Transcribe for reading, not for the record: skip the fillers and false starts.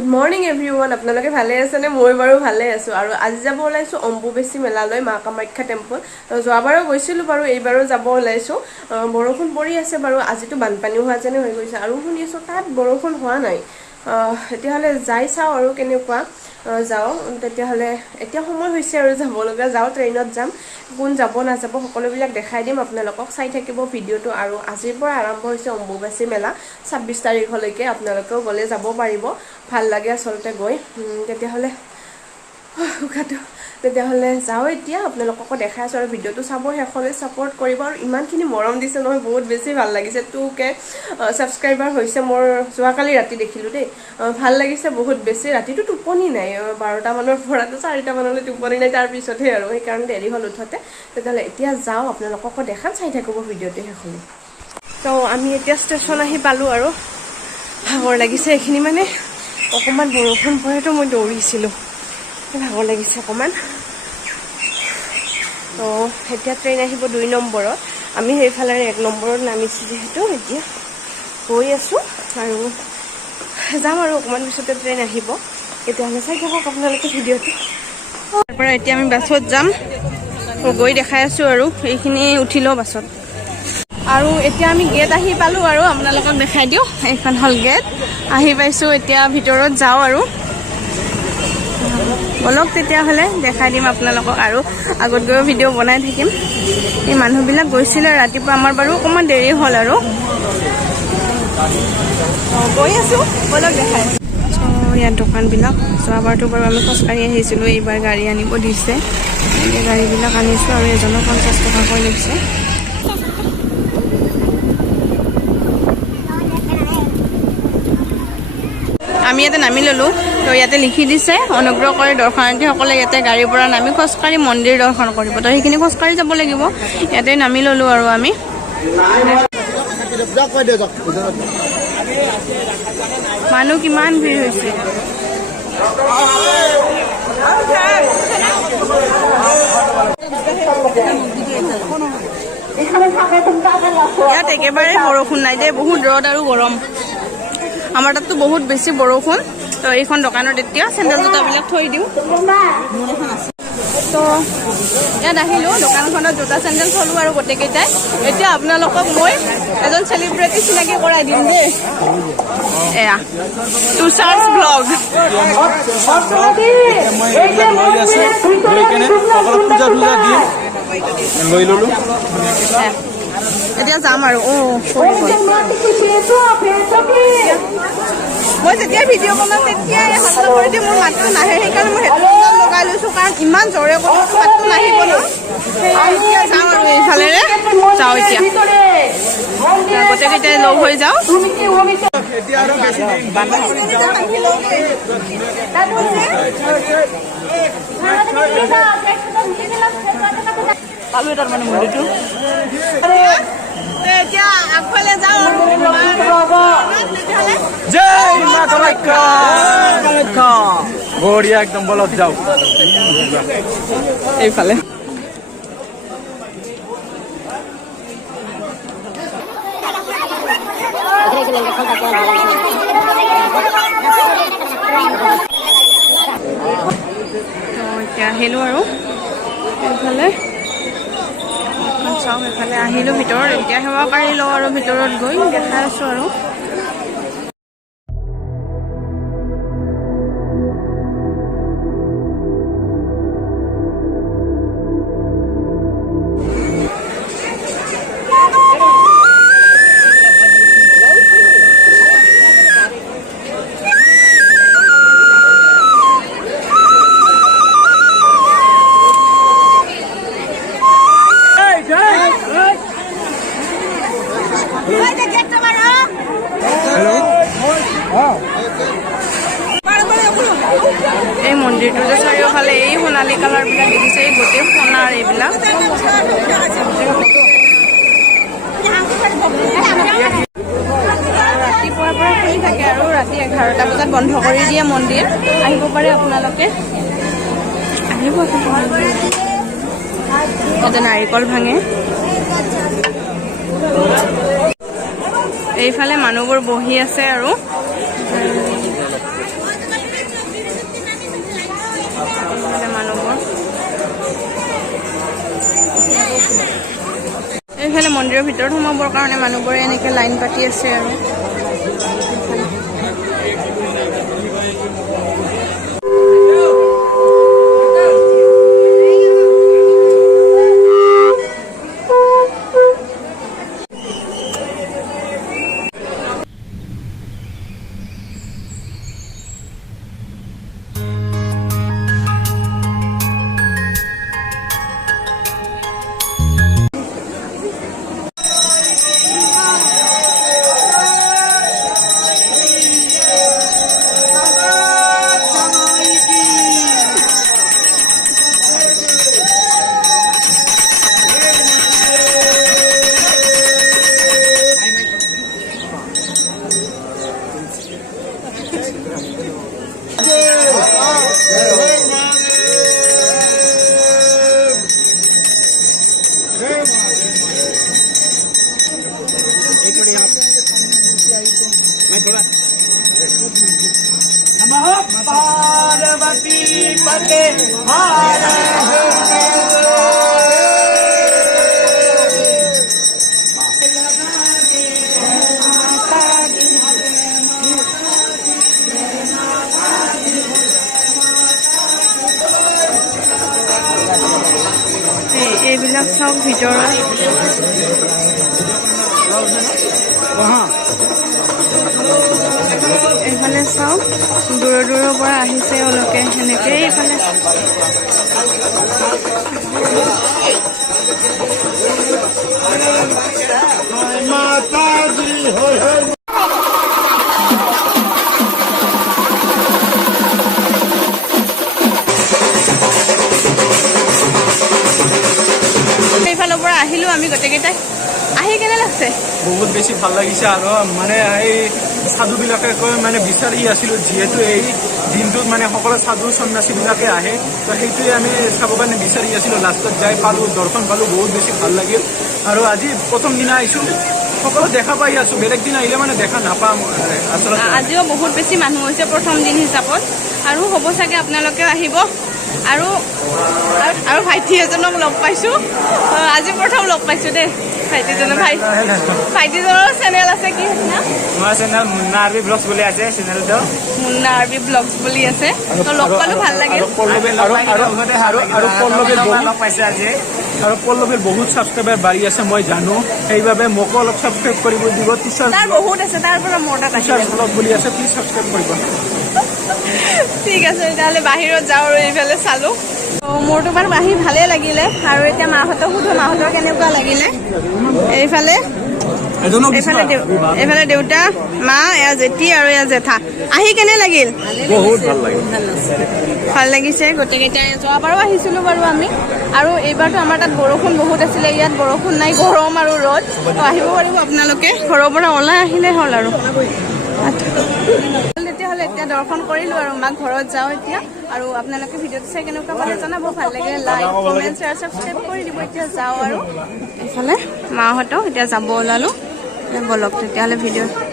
Good morning everyone. আপোনালোকে ভালে আছে নে? মই বাৰু ভালে আছো আৰু আজি যাব ওলাইছো অম্বুবাচী মেলালৈ মা কামাখ্যা টেম্পল। যোৱাবাৰো গৈছিলো বাৰু এইবাৰো যাব ওলাইছো। বৰষুণ পৰি আছে বাৰু আজিটো বানপানী হোৱা যেনে হৈ গৈছে আৰু শুনিছো তাত বৰষুণ হোৱা নাই। এতিয়াহলে যাই চাও আৰু কেনেকুৱা যাও তেতিয়াহলে এতিয়া সময় হৈছে আৰু যাব লগা যাও ট্ৰেইনত যাম কোন যাব না যাব সকলোবিলাক দেখাই দিম আপোনালোকক চাই থাকিব ভিডিওটো আৰু আজিৰ পৰা আৰম্ভ হৈছে অম্বুবাচী মেলা 26 তাৰিখলৈকে আপোনালোকেও গলে যাব পাৰিব ভাল লাগে আসলতে গৈ তেতিয়াহলে তেতিয়াহলে যাও এতিয়া আপোনালোকক দেখাই আছো আৰু ভিডিওটো চাব হেখলে সাপোৰ্ট কৰিব আৰু ইমানখিনি মৰম দিছে নহয় বহুত বেছি ভাল লাগিছে 2k সাবস্ক্ৰাইবাৰ হৈছে মোৰ যোৱাকালি ৰাতি দেখিলো দেই ভাল লাগিছে বহুত বেছি ৰাতিটো টোপনি নাই 12টা মানৰ পৰা 4টা মানলৈ টোপনি নাই তাৰ পিছতহে আৰু এই কাৰণ দেৰি হল উঠতে তেতিয়াহলে এতিয়া যাও আপোনালোকক দেখান চাই থাকিব ভিডিওটো হেখলে তো আমি এতিয়া ষ্টেচন আহি পালো আৰু ভাগৰ লাগিছে এখিনি মানে অকমান বৰষুণ পৰেতো মই দৌৰিছিলো ভাগৰ লাগিছে অকমান তো এতিয়া ট্ৰেইন আহিব 2 নম্বৰত আমি হেইফালে 1 নম্বৰত নামিছি যেহেতু এতিয়া গৈ আছো আৰু যাম আৰু অকমান পিছতে ট্ৰেইন আহিব এতিয়ালে চাই থাকক আপোনালোকে ভিডিওটো তাৰ পৰা এতিয়া আমি বাছত যাম গৈ দেখাই আছো আৰু এইখিনি উঠিলো বাছত আৰু এতিয়া আমি গেট আহি পালো আৰু আপোনালোকক দেখাই দিও এইখন হল গেট আহি পাইছো এতিয়া ভিতৰত যাও আৰু বলক তেতিয়া হলে দেখাই দিম আপোনালোকক আৰু আগত গৈ ভিডিও বনাই থাকিম এই মানুহবিলাক গৈছিল ৰাতিপুৱা আমাৰ বাৰু অকমান দেৰি হল আৰু গৈ আছো বলক দেখাই ইয়াৰ দোকানবিলাক যোৱাবাৰটো বাৰু আমি খোজকাঢ়ি আহিছিলো এইবাৰ গাড়ী আনিব দিছে এই গাড়ীবিলাক আনিছো আৰু এজনৰ 50 টকা কৈ লৈছে আমি ইয়াতে নামি ললো তো ইয়াতে লিখি দিছে অনুগ্ৰহ কৰি দৰ্শনাৰ্থীসকলে ইয়াতে গাড়ীৰ পৰা নামি খোজকাঢ়ি মন্দিৰ দৰ্শন কৰিব তো সেইখিনি খোজকাঢ়ি যাব লাগিব ইয়াতে নামি ললো আৰু আমি মানুহ কিমান ভিৰ হৈছে ইয়াত একেবাৰে বৰষুণ নাই দে বহুত ৰদ আৰু গৰম আমাৰ তাততো বহুত বেছি বৰষুণ তো এইখন দোকানত এতিয়া চেন্ডেল জোতাবিলাক থৈ দিও তো ইয়াত আহিলো দোকানখনত জোতা চেন্ডেল থলো আৰু গোটেইকেইটাই এতিয়া আপোনালোকক মই এজন সেলিব্ৰিটি চিনাকি কৰাই দিম দেই এয়া তুষাৰ's ব্লগ লৈ ললো এতিয়া যাম আৰু মই যেতিয়া ভিডিঅ' বনাম তেতিয়াই হাতলা কৰি দিওঁ মোৰ মাতটো নাহে সেইকাৰণে মই হেডফোনডাল লগাই লৈছোঁ কাৰণ ইমান জোৰে কৈছোঁ মাতটো নাহিব ন এতিয়া যাওঁ আৰু এইফালেৰে যাওঁ এতিয়া গোটেইকেইটাই লগ হৈ যাওঁ পালো তাৰ মানে মন্দিৰটো এতিয়া আগফালে যাওঁ জয় মা কামাখ্যা বঢ়িয়া একদম বলক যাও এইফালে এতিয়া আহিলো আৰু এইফালে চাওঁ এইফালে আহিলো ভিতৰত এতিয়া সেৱা কাঢ়ি লওঁ আৰু ভিতৰত গৈ দেখাই আছো আৰু এই মন্দিৰটো যে চাৰিওফালে এই সোণালী কালাৰ বিলাক দেখিছে এই গোটেই সোণাৰ এইবিলাক ৰাতিপুৱাৰ পৰা খুলি থাকে আৰু ৰাতি 11টা বজাত বন্ধ কৰি দিয়ে মন্দিৰ আহিব পাৰে আপোনালোকে আহিব ইয়াতে নাৰিকল ভাঙে এইফালে মানুহবোৰ বহি আছে আৰু মন্দিৰৰ ভিতৰত সোমাবৰ কাৰণে মানুহবোৰে এনেকৈ লাইন পাতি আছে আৰু এইবিলাক চাওক ভিতৰত এইফালে চাওক দূৰৰ দূৰৰ পৰা আহিছে এওঁলোকে সেনেকেই এইফালে এইফালৰ পৰা আহিলো আমি গোটেইকেইটাই আহি কেনে লাগছে বহুত বেছি ভাল লাগিছে আৰু মানে এই সাধুবিলাকে কৈ মানে বিচাৰি আছিলোঁ যিহেতু এই দিনটোত মানে সকলো সাধু সন্যাসীবিলাকে আহে তো সেইটোৱে আমি চাবৰ কাৰণে বিচাৰি আছিলোঁ লাষ্টত যাই পালোঁ দৰ্শন পালোঁ বহুত বেছি ভাল লাগিল আৰু আজি প্ৰথম দিনা আহিছোঁ সকলো দেখা পাই আছোঁ বেলেগ দিন আহিলে মানে দেখা নাপাম আচলতে আজিও বহুত বেছি মানুহ হৈছে প্ৰথম দিন হিচাপত আৰু হ'ব চাগে আপোনালোকেও আহিব আৰু আৰু ভাইটি এজনক লগ পাইছোঁ আজি প্ৰথম লগ পাইছোঁ দেই ভাইটিজনৰ চেনেল আছে কি না তোমাৰ চেনেল মুন্না আৰবি ব্লগছ বুলি আছে চেনেলটো মুন্না আৰবি ব্লগছ বুলি আছে তো লগ পালোঁ ভাল লাগিল আৰু পল্লৱীৰ বহুত ছাবস্ক্ৰাইবাৰ বাঢ়ি আছে মই জানো সেইবাবে মোকো অলপ ছাবস্ক্ৰাইব কৰিব দিব তাৰ বহুত আছে তাৰ পৰা মোৰ তাত টিচাৰ্ছ ব্লগ বুলি আছে প্লিজ ছাবস্ক্ৰাইব কৰিব ঠিক আছে তেতিয়াহ'লে বাহিৰত যাওঁ আৰু এইফালে চালোঁ মোৰতো বাৰু আহি ভালেই লাগিলে আৰু এতিয়া মাহঁতক সুধো মাহঁতৰ কেনেকুৱা লাগিলে এইফালে এইফালে দেউতা মা এয়া জেঠি আৰু এয়া জেঠা আহি কেনে লাগিল বহুত ভাল লাগিল ভাল লাগিছে গোটেইকেইটাই যোৱাবাৰো আহিছিলোঁ বাৰু আমি আৰু এইবাৰতো আমাৰ তাত বৰষুণ বহুত আছিলে ইয়াত বৰষুণ নাই গৰম আৰু ৰ'দ তো আহিব পাৰিব আপোনালোকে ঘৰৰ পৰা ওলাই আহিলে হ'ল আৰু তেতিয়াহ'লে এতিয়া দৰ্শন কৰিলোঁ আৰু মাক ঘৰত যাওঁ এতিয়া আৰু আপোনালোকে ভিডিঅ'টো চাই কেনেকুৱা পালে জনাব ভাল লাগিলে লাইক কমেণ্ট শ্বেয়াৰ ছাবস্ক্ৰাইব কৰি দিব এতিয়া যাওঁ আৰু এইফালে মাহঁতক এতিয়া যাব ওলালোঁ ব'লক তেতিয়াহ'লে ভিডিঅ'